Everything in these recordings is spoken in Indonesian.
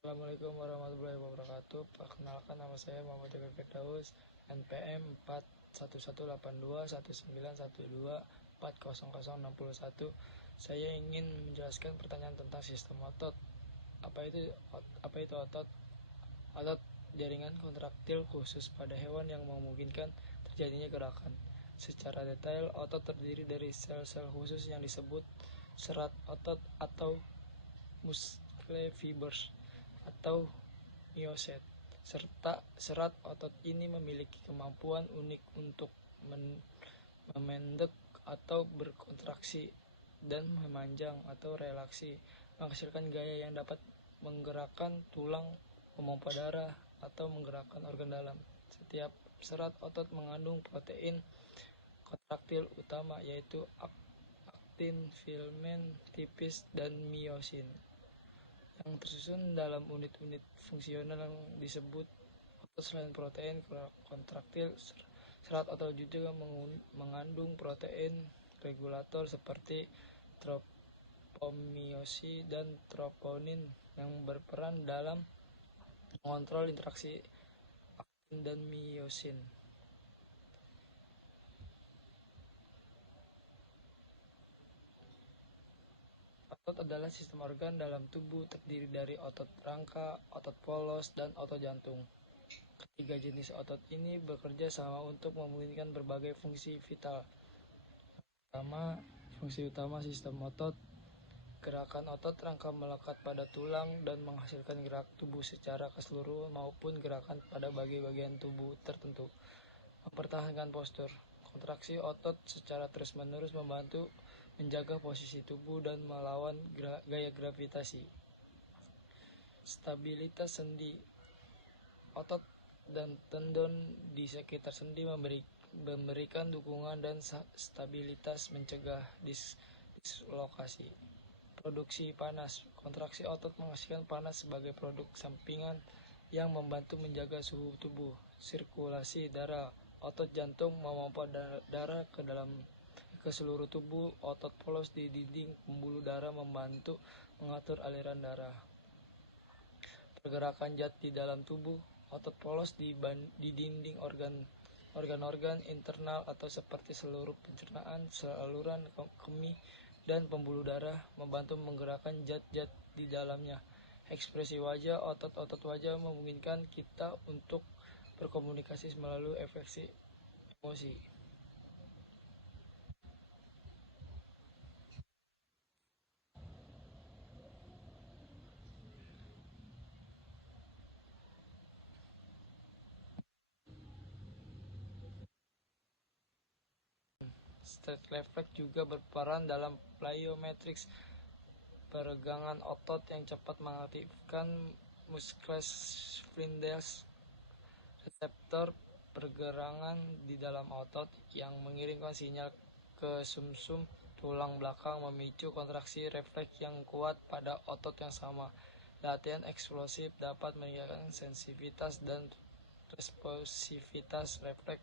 Assalamualaikum warahmatullahi wabarakatuh. Perkenalkan, nama saya Muhammad Dewi Firdaus, NPM 41818219400061. Saya ingin menjelaskan pertanyaan tentang sistem otot. Apa itu otot? Otot jaringan kontraktil khusus pada hewan yang memungkinkan terjadinya gerakan. Secara detail, otot terdiri dari sel-sel khusus yang disebut serat otot atau muscle fibers atau myoset. Serta serat otot ini memiliki kemampuan unik untuk memendek atau berkontraksi dan memanjang atau relaksi, menghasilkan gaya yang dapat menggerakkan tulang, memompa darah, atau menggerakkan organ dalam. Setiap serat otot mengandung protein kontraktil utama, yaitu aktin, filamen tipis, dan miosin, yang tersusun dalam unit-unit fungsional yang disebut otot. Selain protein kontraktil, serat otot juga mengandung protein regulator seperti tropomyosi dan troponin yang berperan dalam mengontrol interaksi aktin dan miosin. Otot adalah sistem organ dalam tubuh terdiri dari otot rangka, otot polos, dan otot jantung. Ketiga jenis otot ini bekerja sama untuk memungkinkan berbagai fungsi vital. Pertama, fungsi utama sistem otot. Gerakan otot rangka melekat pada tulang dan menghasilkan gerak tubuh secara keseluruhan maupun gerakan pada bagian tubuh tertentu. Mempertahankan postur. Kontraksi otot secara terus-menerus membantu menjaga posisi tubuh dan melawan gaya gravitasi. Stabilitas sendi. Otot dan tendon di sekitar sendi memberikan dukungan dan stabilitas, mencegah dislokasi. Produksi panas. Kontraksi otot menghasilkan panas sebagai produk sampingan yang membantu menjaga suhu tubuh. Sirkulasi darah. Otot jantung memompa darah ke seluruh tubuh. Otot polos di dinding pembuluh darah membantu mengatur aliran darah. Pergerakan zat di dalam tubuh. Otot polos di dinding organ-organ internal atau seperti seluruh pencernaan, saluran kemih, dan pembuluh darah, membantu menggerakkan zat-zat di dalamnya. Ekspresi wajah. Otot-otot wajah memungkinkan kita untuk berkomunikasi melalui ekspresi emosi. Stress reflex juga berperan dalam plyometrics, peregangan otot yang cepat mengaktifkan musculus sphincter, reseptor pergerakan di dalam otot yang mengirimkan sinyal ke sumsum tulang belakang, memicu kontraksi refleks yang kuat pada otot yang sama. Latihan eksplosif dapat meningkatkan sensitivitas dan responsivitas refleks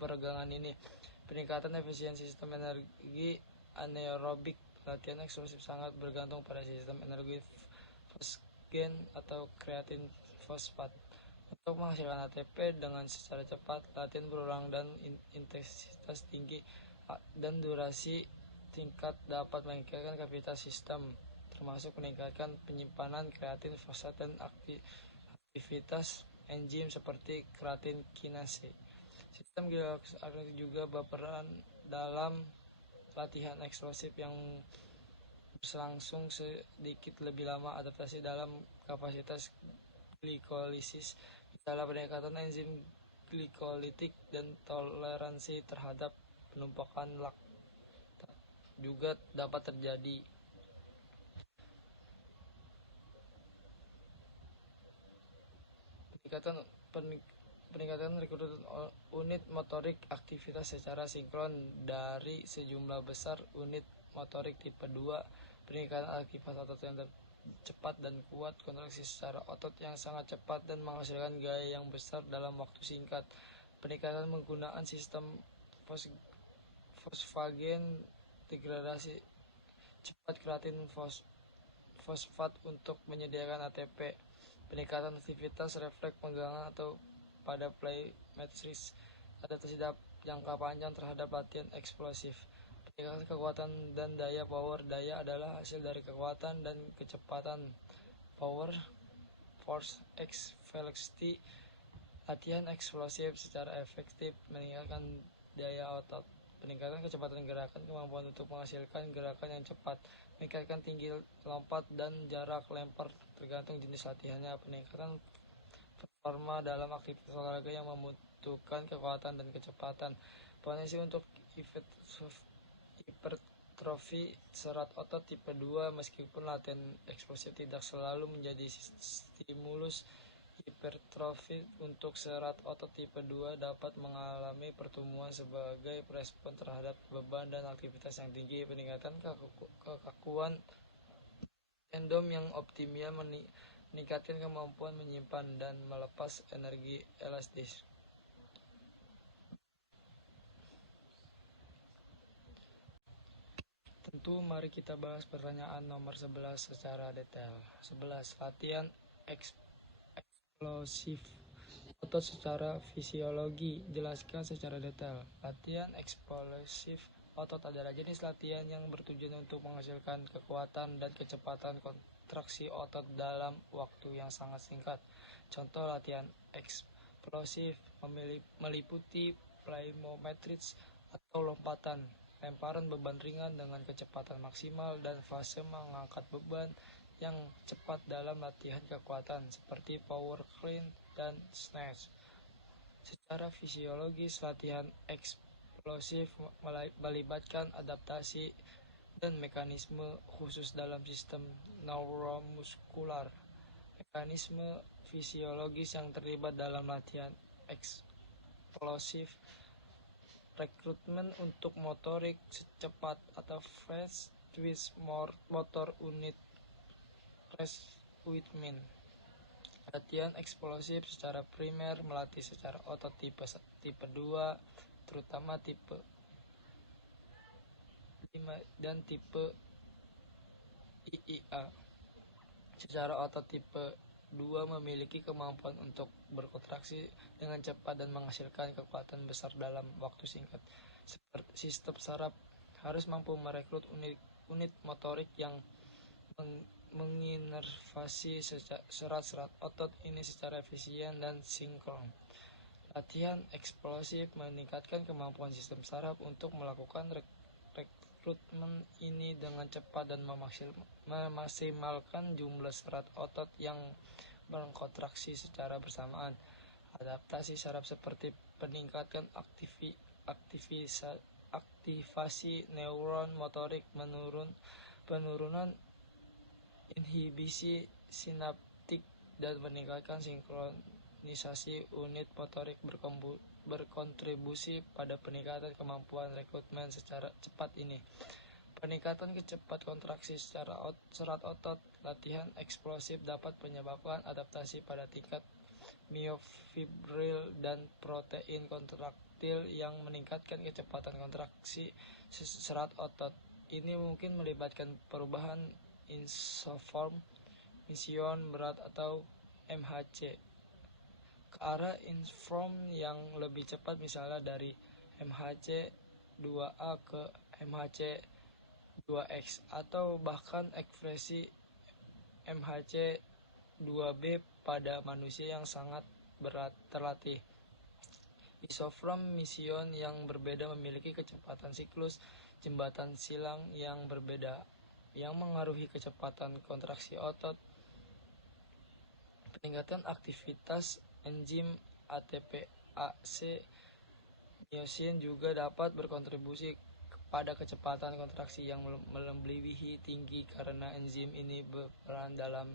peregangan ini. Peningkatan efisiensi sistem energi anaerobik. Latihan eksplosif sangat bergantung pada sistem energi fosgen atau kreatin fosfat. Untuk menghasilkan ATP dengan secara cepat, latihan berulang dan intensitas tinggi dan durasi tingkat dapat meningkatkan kapasitas sistem, termasuk meningkatkan penyimpanan kreatin fosfat dan aktivitas enzim seperti kreatin kinase. Sistem glikosida juga berperan dalam latihan eksplosif yang berlangsung sedikit lebih lama. Adaptasi dalam kapasitas glikolisis, misalnya peningkatan enzim glikolitik dan toleransi terhadap penumpukan laktat juga dapat terjadi. Peningkatan rekrutan unit motorik aktivitas secara sinkron dari sejumlah besar unit motorik tipe 2. Peningkatan aktivitas otot yang cepat dan kuat. Kontraksi secara otot yang sangat cepat dan menghasilkan gaya yang besar dalam waktu singkat. Peningkatan penggunaan sistem fosfagen, degradasi cepat kreatin fosfat untuk menyediakan ATP. Peningkatan aktivitas refleks pegangan atau pada plyometrics. Adaptasi jangka panjang terhadap latihan eksplosif. Peningkatan kekuatan dan daya power. Daya adalah hasil dari kekuatan dan kecepatan. Power, force, velocity. Latihan eksplosif secara efektif meningkatkan daya otot. Peningkatan kecepatan gerakan, kemampuan untuk menghasilkan gerakan yang cepat, meningkatkan tinggi lompat dan jarak lempar tergantung jenis latihannya. Peningkatan performa dalam aktivitas olahraga yang membutuhkan kekuatan dan kecepatan. Potensi untuk hipertrofi serat otot tipe 2. Meskipun latihan eksplosif tidak selalu menjadi stimulus hipertrofi untuk serat otot tipe 2 dapat mengalami pertumbuhan sebagai respon terhadap beban dan aktivitas yang tinggi. Peningkatan kekakuan tendon yang optimal meningkatkan kemampuan menyimpan dan melepas energi elastis. Tentu mari kita bahas pertanyaan nomor 11 secara detail. 11. Latihan eksplosif otot secara fisiologi. Jelaskan secara detail. Latihan eksplosif otot adalah jenis latihan yang bertujuan untuk menghasilkan kekuatan dan kecepatan kontraksi otot dalam waktu yang sangat singkat. Contoh latihan eksplosif meliputi plyometrics atau lompatan, lemparan beban ringan dengan kecepatan maksimal, dan fase mengangkat beban yang cepat dalam latihan kekuatan seperti power clean dan snatch. Secara fisiologis, latihan eksplosif melibatkan adaptasi dan mekanisme khusus dalam sistem neuromuskular. Mekanisme fisiologis yang terlibat dalam latihan eksplosif: rekrutmen untuk motorik secepat atau fast twitch motor unit recruitment. Latihan eksplosif secara primer melatih secara otot tipe 2, terutama tipe 5 dan tipe IIA. Secara otot tipe 2 memiliki kemampuan untuk berkontraksi dengan cepat dan menghasilkan kekuatan besar dalam waktu singkat. Seperti sistem saraf harus mampu merekrut unit motorik yang menginervasi serat-serat otot ini secara efisien dan sinkron. Latihan eksplosif meningkatkan kemampuan sistem saraf untuk melakukan rekrutmen ini dengan cepat dan memaksimalkan jumlah serat otot yang berkontraksi secara bersamaan. Adaptasi saraf seperti peningkatan aktivasi neuron motorik, penurunan inhibisi sinaptik, dan meningkatkan sinkronisasi unit motorik berkontribusi pada peningkatan kemampuan rekrutmen secara cepat ini. Peningkatan kecepatan kontraksi secara serat otot. Latihan eksplosif dapat menyebabkan adaptasi pada tingkat myofibril dan protein kontraktil yang meningkatkan kecepatan kontraksi serat otot. Ini mungkin melibatkan perubahan isoform mission berat atau MHC ke arah isoform yang lebih cepat, misalnya dari MHC 2A ke MHC 2X, atau bahkan ekspresi MHC 2B pada manusia yang sangat terlatih. Isoform mission yang berbeda memiliki kecepatan siklus jembatan silang yang berbeda, yang mengaruhi kecepatan kontraksi otot. Peningkatan aktivitas enzim ATPase myosin juga dapat berkontribusi pada kecepatan kontraksi yang melebihi tinggi karena enzim ini berperan dalam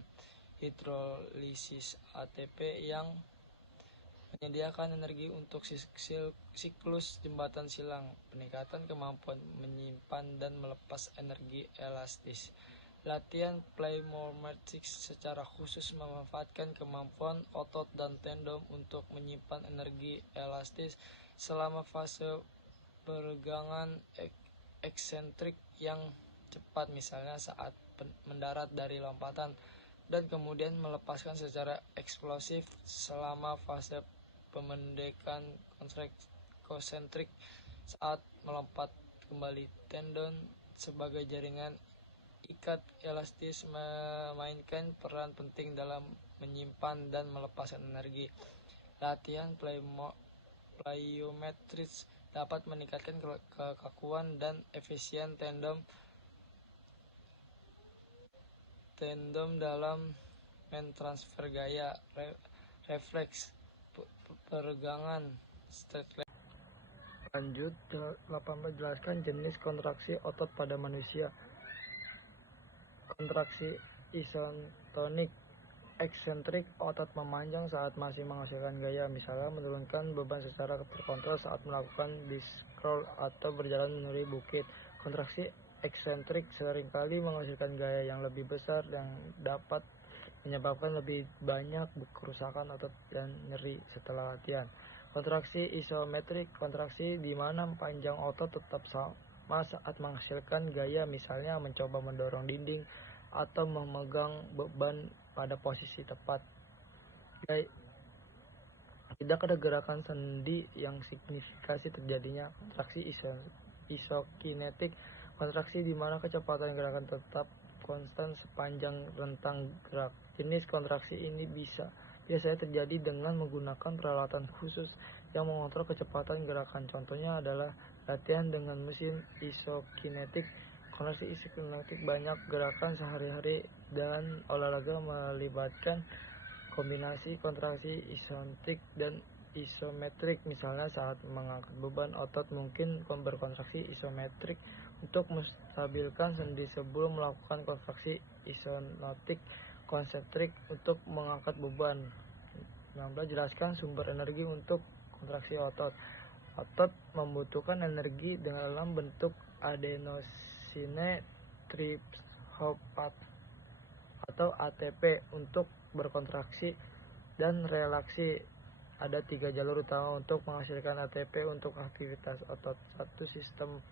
hidrolisis ATP yang menyediakan energi untuk siklus jembatan silang. Peningkatan kemampuan menyimpan dan melepas energi elastis. Latihan plyometrics secara khusus memanfaatkan kemampuan otot dan tendon untuk menyimpan energi elastis selama fase peregangan eksentrik yang cepat, misalnya saat mendarat dari lompatan dan kemudian melepaskan secara eksplosif selama fase pemendekan konsentrik. Saat melompat kembali, tendon sebagai jaringan ikat elastis memainkan peran penting dalam menyimpan dan melepaskan energi. Latihan plyometris dapat meningkatkan kekakuan dan efisien tendon dalam mentransfer gaya, refleks, peregangan, stretch. Lanjut 18, jelaskan jenis kontraksi otot pada manusia. Kontraksi isotonik eksentrik, otot memanjang saat masih menghasilkan gaya, misalnya menurunkan beban secara terkontrol saat melakukan disc-crawl atau berjalan menyusuri bukit. Kontraksi eksentrik seringkali menghasilkan gaya yang lebih besar yang dapat menyebabkan lebih banyak kerusakan otot dan nyeri setelah latihan. Kontraksi isometrik, kontraksi di mana panjang otot tetap sama saat menghasilkan gaya, misalnya mencoba mendorong dinding atau memegang beban pada posisi tepat. Tidak ada gerakan sendi yang signifikasi terjadinya. Kontraksi isokinetik, kontraksi di mana kecepatan gerakan tetap konstan sepanjang rentang gerak. Jenis kontraksi ini biasanya terjadi dengan menggunakan peralatan khusus yang mengontrol kecepatan gerakan. Contohnya adalah latihan dengan mesin isokinetik. Kontraksi isokinetik banyak gerakan sehari-hari dan olahraga melibatkan kombinasi kontraksi isentrik dan isometrik. Misalnya saat mengangkat beban, otot mungkin berkontraksi isometrik untuk menstabilkan sendi sebelum melakukan kontraksi isonotik konsentrik untuk mengangkat beban. 19, jelaskan sumber energi untuk kontraksi otot. Otot membutuhkan energi dalam bentuk adenosine trifosfat atau ATP untuk berkontraksi dan relaksi. Ada 3 jalur utama untuk menghasilkan ATP untuk aktivitas otot. 1. Sistem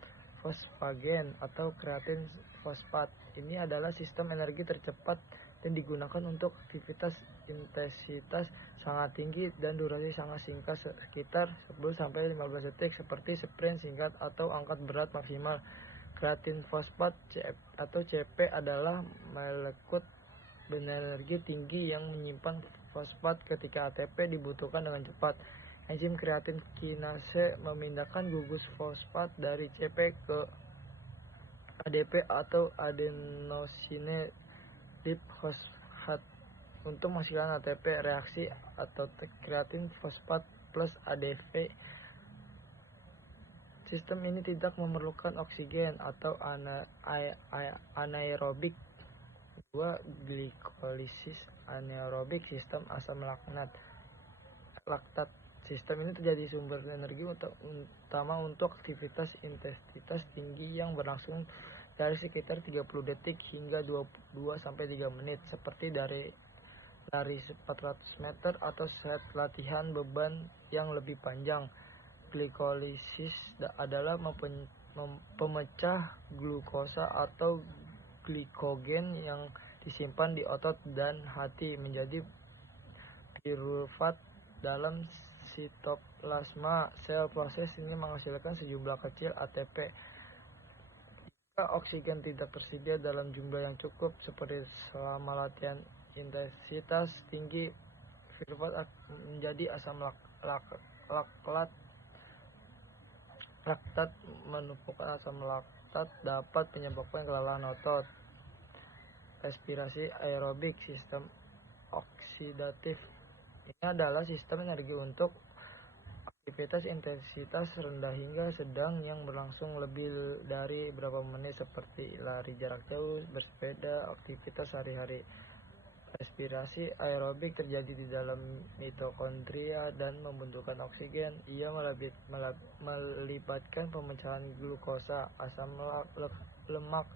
fosfagen atau kreatin fosfat. Ini adalah sistem energi tercepat dan digunakan untuk aktivitas intensitas sangat tinggi dan durasi sangat singkat, sekitar 10-15 detik, seperti sprint singkat atau angkat berat maksimal. Kreatin fosfat atau CP adalah molekul berenergi tinggi yang menyimpan fosfat ketika ATP dibutuhkan dengan cepat. Enzim kreatin kinase memindahkan gugus fosfat dari CP ke ADP atau adenosine trifosfat untuk menghasilkan ATP. Reaksi atau kreatin fosfat plus ADP. Sistem ini tidak memerlukan oksigen atau anaerobik. 2. Glikolisis anaerobik, sistem asam laktat. Sistem ini terjadi sumber energi utama untuk aktivitas intensitas tinggi yang berlangsung dari sekitar 30 detik hingga 22-3 menit, seperti dari lari 400 meter atau set latihan beban yang lebih panjang. Glikolisis adalah pemecah glukosa atau glikogen yang disimpan di otot dan hati menjadi pirufat dalam sitoplasma sel. Proses ini menghasilkan sejumlah kecil ATP. Jika oksigen tidak tersedia dalam jumlah yang cukup, seperti selama latihan intensitas tinggi, pirufat menjadi asam laktat. Menumpukan asam laktat dapat menyebabkan kelelahan otot. Respirasi aerobik, sistem oksidatif. Ini adalah sistem energi untuk aktivitas intensitas rendah hingga sedang yang berlangsung lebih dari beberapa menit, seperti lari jarak jauh, bersepeda, aktivitas sehari-hari. Respirasi aerobik terjadi di dalam mitokondria dan membutuhkan oksigen. Ia melibatkan pemecahan glukosa, asam lemak,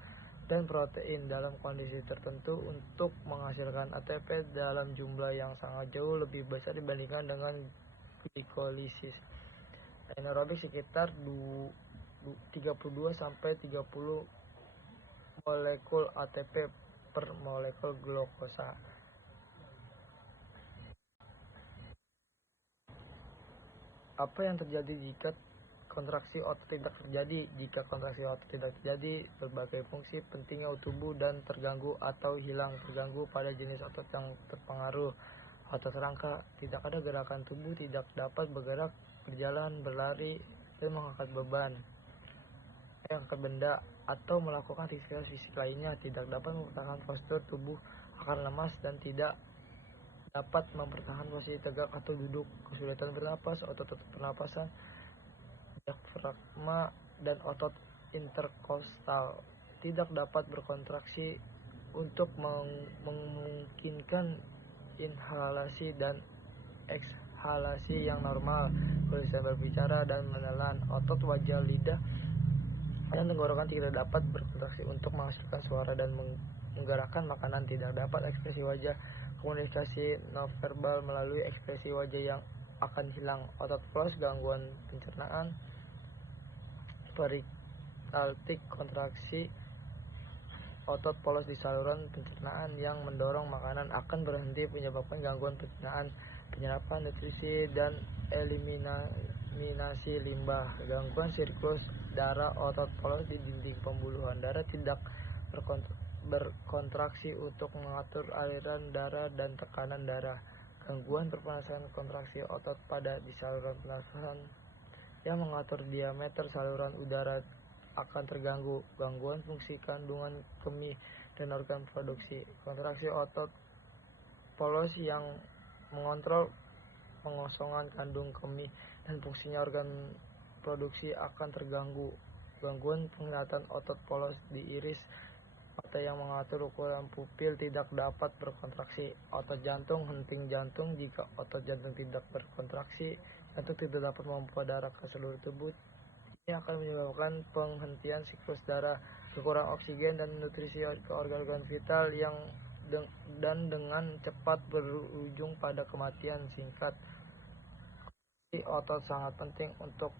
dan protein dalam kondisi tertentu untuk menghasilkan ATP dalam jumlah yang sangat jauh lebih besar dibandingkan dengan glikolisis. Anaerobik sekitar 32-30 molekul ATP per molekul glukosa. Apa yang terjadi jika kontraksi otot tidak terjadi? Jika kontraksi otot tidak terjadi, berbagai fungsi pentingnya tubuh dan terganggu atau hilang. Terganggu pada jenis otot yang terpengaruh. Otot rangka, tidak ada gerakan tubuh, tidak dapat bergerak, berjalan, berlari, dan mengangkat beban, angkat benda, atau melakukan aktivitas fisik lainnya. Tidak dapat mempertahankan postur tubuh, akan lemas dan tidak dapat mempertahankan posisi tegak atau duduk. Kesulitan bernapas, otot-otot pernapasan, diafragma, dan otot interkostal tidak dapat berkontraksi untuk memungkinkan inhalasi dan ekshalasi yang normal, kesulitan berbicara dan menelan. Otot wajah, lidah, dan tenggorokan tidak dapat berkontraksi untuk menghasilkan suara dan menggerakkan makanan. Tidak dapat ekspresi wajah, komunikasi nonverbal melalui ekspresi wajah yang akan hilang. Otot polos, gangguan pencernaan, peristaltik kontraksi otot polos di saluran pencernaan yang mendorong makanan akan berhenti, menyebabkan gangguan pencernaan, penyerapan nutrisi, dan eliminasi limbah. Gangguan sirkulasi darah, otot polos di dinding pembuluhan darah tidak berkontraksi untuk mengatur aliran darah dan tekanan darah. Gangguan pernapasan, kontraksi otot pada di saluran pernapasan yang mengatur diameter saluran udara akan terganggu. Gangguan fungsi kandungan kemih dan organ produksi. Kontraksi otot polos yang mengontrol pengosongan kandung kemih dan fungsinya organ produksi akan terganggu. Gangguan penglihatan, otot polos di iris mata yang mengatur ukuran pupil tidak dapat berkontraksi. Otot jantung, henting jantung, jika otot jantung tidak berkontraksi, jantung tidak dapat memompa darah ke seluruh tubuh. Ini akan menyebabkan penghentian siklus darah, kekurangan oksigen dan nutrisi ke organ-organ vital dan dengan cepat berujung pada kematian singkat. Otot sangat penting untuk